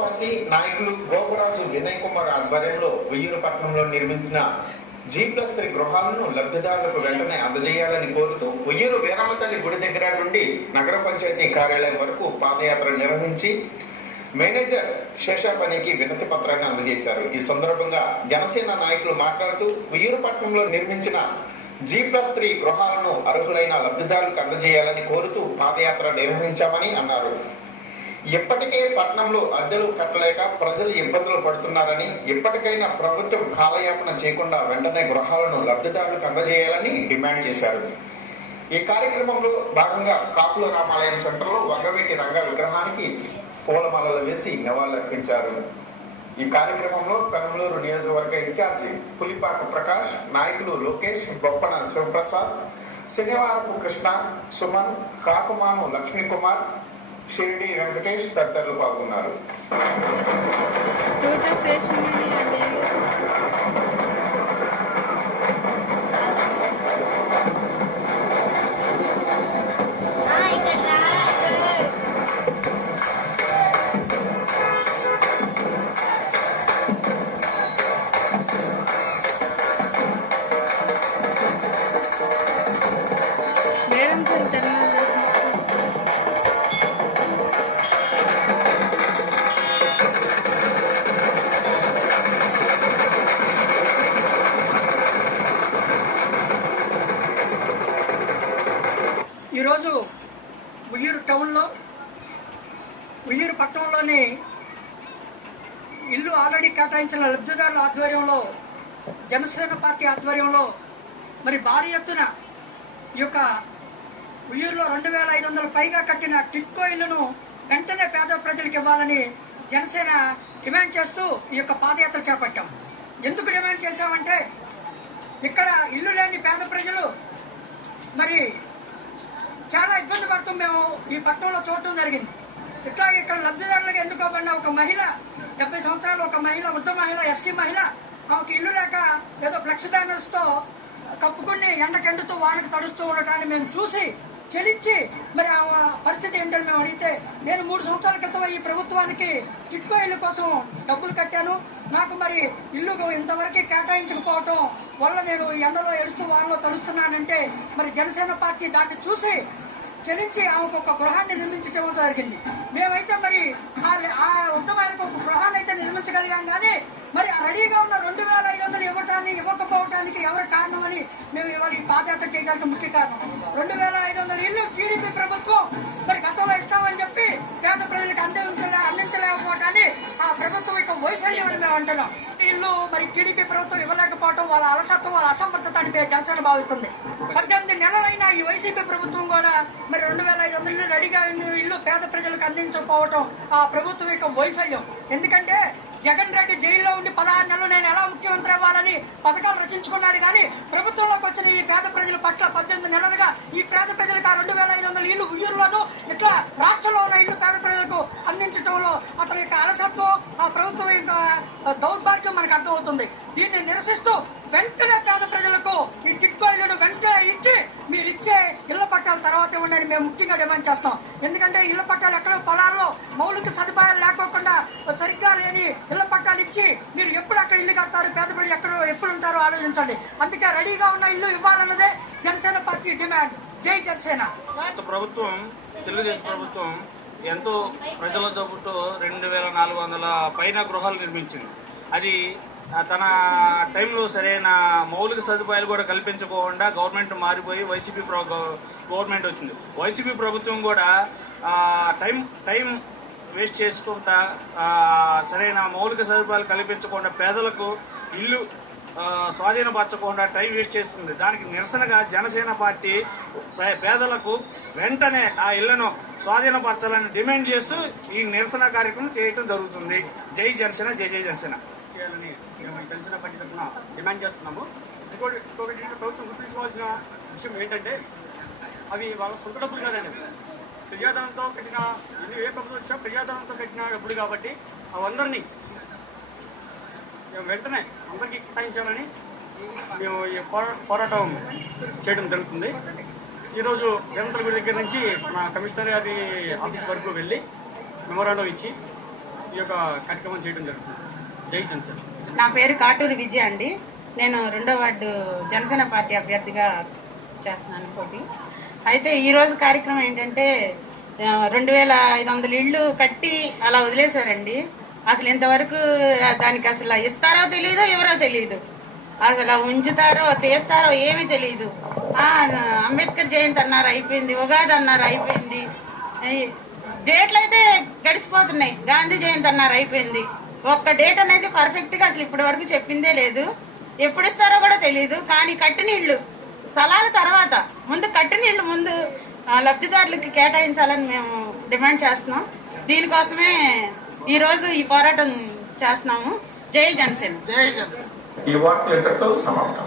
Party నాయకులు గోపరాజు వినయ్ కుమార్ ఆధ్వర్యంలో ఉయ్యూరుపట్నంలో నిర్మించిన G+3 గృహాలను లబ్ధిదారులకు వెంటనే అందజేయాలని కోరుతూ ఉయ్యూరు వీరమ్మతల్లి గుడి దగ్గర నుండి నగర పంచాయతీ కార్యాలయం వరకు పాదయాత్ర నిర్వహించి మేనేజర్ శేషాపనికి వినతి పత్రాన్ని అందజేశారు. ఈ సందర్భంగా జనసేన నాయకులు మాట్లాడుతూ ఉయ్యూరుపట్నంలో నిర్మించిన G+3 గృహాలను అర్హులైన లబ్ధిదారులకు అందజేయాలని కోరుతూ పాదయాత్ర నిర్వహించామని అన్నారు. ఇప్పటికే పట్టణంలో అద్దెలు కట్టలేక ప్రజలు ఇబ్బందులు పడుతున్నారని, ఇప్పటికైనా ప్రభుత్వం కాలయాపన చేయకుండా వెంటనే గృహాలను లబ్ధిదారులకు అందజేయాలని డిమాండ్ చేశారు. ఈ కార్యక్రమంలో భాగంగా కాపుల రామాలయం సెంటర్లో వంగవీటి రంగా విగ్రహానికి పూలమాలలు వేసి నివాళులర్పించారు. ఈ కార్యక్రమంలో పెనమలూరు నియోజకవర్గ ఇన్ఛార్జి పులిపాక ప్రకాష్, నాయకులు లోకేష్, బొప్పన శివప్రసాద్, శనివారపు కృష్ణ, సుమన్, కాకుమాను లక్ష్మీకుమార్, షిరిడి వెంకటేష్ తదితరులు పాల్గొన్నారు. ఈరోజు ఉయ్యూరు టౌన్లో ఉయ్యూరు పట్టణంలోని ఇల్లు ఆల్రెడీ కేటాయించిన లబ్ధిదారుల ఆధ్వర్యంలో జనసేన పార్టీ ఆధ్వర్యంలో మరి భారీ ఎత్తున ఈ యొక్క ఉయ్యూరులో 2500 పైగా కట్టిన టిట్కో ఇళ్లను వెంటనే పేద ప్రజలకు ఇవ్వాలని జనసేన డిమాండ్ చేస్తూ ఈ యొక్క పాదయాత్ర చేపట్టాం. ఎందుకు డిమాండ్ చేశామంటే ఇక్కడ ఇల్లు లేని పేద ప్రజలు మరి చాలా ఇబ్బంది పడుతూ మేము ఈ పట్టణంలో చూడటం జరిగింది. ఇట్లాగే ఇక్కడ లబ్ధిదారులకు ఎన్నుకోబడిన ఒక మహిళ, 70 సంవత్సరాలు ఒక మహిళ, వృద్ధ మహిళ, ఎస్టీ మహిళ, ఆమెకు ఇల్లు లేక ఏదో ఫ్లెక్స్ బ్యానర్స్ తో కప్పుకుని ఎండకెండుతూ వానకు తడుస్తూ ఉండటాన్ని మేము చూసి చెల్లించి మరి ఆ పరిస్థితి ఏంటని మేము అడిగితే, నేను 3 సంవత్సరాల క్రితం ఈ ప్రభుత్వానికి టిట్కో ఇల్లు కోసం డబ్బులు కట్టాను, నాకు మరి ఇల్లు ఇంతవరకు కేటాయించకపోవటం వల్ల నేను ఎండలో ఎడుస్తూ వానలో తడుస్తున్నానంటే మరి జనసేన పార్టీ దాన్ని చూసి చెల్లించి ఆమెకు ఒక గృహాన్ని నిర్మించడం జరిగింది. మేమైతే మరి ఆ ఉత్తమానికి ఒక గృహాన్ని అయితే నిర్మించగలిగాం, కానీ మరి రెడీగా ఉన్న 2500 ఇవ్వకపోవటానికి ఎవరు కారణమని మేము ఇవాళ ఈ పాదయాత్ర చేయడానికి ముఖ్య కారణం. 2500 ఇల్లు టీడీపీ ప్రభుత్వం మరి గతంలో ఇస్తామని చెప్పి పేద ప్రజలకు అందించలేకపోవటాన్ని ఆ ప్రభుత్వం యొక్క వైఫల్యం అని మేము అంటున్నాం. ఇల్లు మరి టీడీపీ ప్రభుత్వం ఇవ్వలేకపోవడం వాళ్ళ అలసత్వం, వాళ్ళ అసమర్థత అని జనసేన భావిస్తుంది. 18 నెలలైనా ఈ వైసీపీ ప్రభుత్వం కూడా మరి 2500 ఇల్లు రెడీగా ఇల్లు పేద ప్రజలకు అందించకపోవటం ఆ ప్రభుత్వం యొక్క వైఫల్యం. ఎందుకంటే జగన్ రెడ్డి జైల్లో ఉండి 16 నెలలు నేను ఎలా ముఖ్యమంత్రి అవ్వాలని పథకాలు రచించుకున్నాడు, కానీ ప్రభుత్వంలోకి వచ్చిన ఈ పేద ప్రజల పట్ల 18 నెలలుగా ఈ పేద ప్రజలకు ఆ 2500 ఇల్లు ఉయ్యూరులోనూ ఇట్లా రాష్ట్రంలో ఉన్న ఇల్లు పేద ప్రజలకు అందించడంలో అతని యొక్క అలసత్వం, ఆ ప్రభుత్వం యొక్క దౌర్భాగ్యం మనకు అర్థమవుతుంది. దీన్ని నిరసిస్తూ వెంటనే పేద ప్రజలకు ఈ టిట్కో ఇళ్లను వెంటనే ఇచ్చి మీరు ఇచ్చే ఇళ్ల పట్టాలు తర్వాత ఇవ్వండి మేము ముఖ్యంగా డిమాండ్ చేస్తాం. ఎందుకంటే ఇళ్ల పట్టాలు ఎక్కడో పొలాల్లో మౌలిక సదుపాయాలు లేకోకుండా సరిగ్గా లేని ఇళ్ల పట్టాలు ఇచ్చి మీరు ఎప్పుడు అక్కడ ఇల్లు కడతారు, పేద ప్రజలు ఎప్పుడు ఉంటారో ఆలోచించండి. అందుకే రెడీగా ఉన్న ఇల్లు ఇవ్వాలన్నదే జనసేన పార్టీ డిమాండ్. జై జనసేన. ప్రభుత్వం, తెలుగుదేశం ప్రభుత్వం ఎంతో ప్రజల దొబ్బుతో 2400 పైన గృహాలు నిర్మించింది. అది తన టైంలో సరైన మౌలిక సదుపాయాలు కూడా కల్పించుకోకుండా గవర్నమెంట్ మారిపోయి వైసీపీ గవర్నమెంట్ వచ్చింది. వైసీపీ ప్రభుత్వం కూడా టైం వేస్ట్ చేసుకుంటా సరైన మౌలిక సదుపాయాలు కల్పించకుండా పేదలకు ఇల్లు స్వాధీనపరచకుండా టైం వేస్ట్ చేస్తుంది. దానికి నిరసనగా జనసేన పార్టీ పేదలకు వెంటనే ఆ ఇళ్లను స్వాధీనపరచాలని డిమాండ్ చేస్తూ ఈ నిరసన కార్యక్రమం చేయడం జరుగుతుంది. జై జనసేన, జై జై జనసేన చేయాలని జనసేన పార్టీ తరఫున డిమాండ్ చేస్తున్నాము. ఇంకొకటి ప్రభుత్వం గుర్తుంచుకోవాల్సిన విషయం ఏంటంటే అవి వాళ్ళ సొంత డబ్బులు కాదండి, ప్రజాధనంతో కట్టిన ఏ ప్రభుత్వం వచ్చినా ప్రజాధనంతో కట్టిన డబ్బులు కాబట్టి అవందరినీ వెంటనే అందరికీ కేటాయించాలని మేము ఈ పోరాటం చేయడం జరుగుతుంది. ఈరోజు జగన్ దగ్గర నుంచి మన కమిషనర్ గారి ఆఫీస్ వరకు వెళ్ళి మెమోరాండం ఇచ్చి ఈ యొక్క కార్యక్రమం చేయడం జరుగుతుంది. జై జనసేన. నా పేరు కాటూరి విజయ అండి. నేను 2వ వార్డు జనసేన పార్టీ అభ్యర్థిగా చేస్తున్నాను పోటీ. అయితే ఈ రోజు కార్యక్రమం ఏంటంటే 2500 ఇళ్ళు కట్టి అలా వదిలేశారండి. అసలు ఇంతవరకు దానికి అసలు ఇస్తారో తెలియదు, ఎవరో తెలియదు. అసలు ఉంచుతారో తీస్తారో ఏమీ తెలియదు. అంబేద్కర్ జయంతి అన్నారు అయిపోయింది, ఉగాది అన్నారు అయిపోయింది, డేట్లు అయితే గడిచిపోతున్నాయి. గాంధీ జయంతి అన్నారు అయిపోయింది. ఒక్క డేట్ అనేది పర్ఫెక్ట్ గా అసలు ఇప్పటి వరకు చెప్పిందే లేదు. ఎప్పుడు ఇస్తారో కూడా తెలియదు. కానీ కట్టినీళ్లు స్థలాల తర్వాత ముందు కట్టినీళ్లు ముందు లబ్ధిదారులకి కేటాయించాలని మేము డిమాండ్ చేస్తున్నాం. దీనికోసమే ఈ రోజు ఈ పోరాటం చేస్తున్నాము. జై జనసేన. జై జనసేన. ఈ వార్తలు ఇంతటితో సమాప్తం.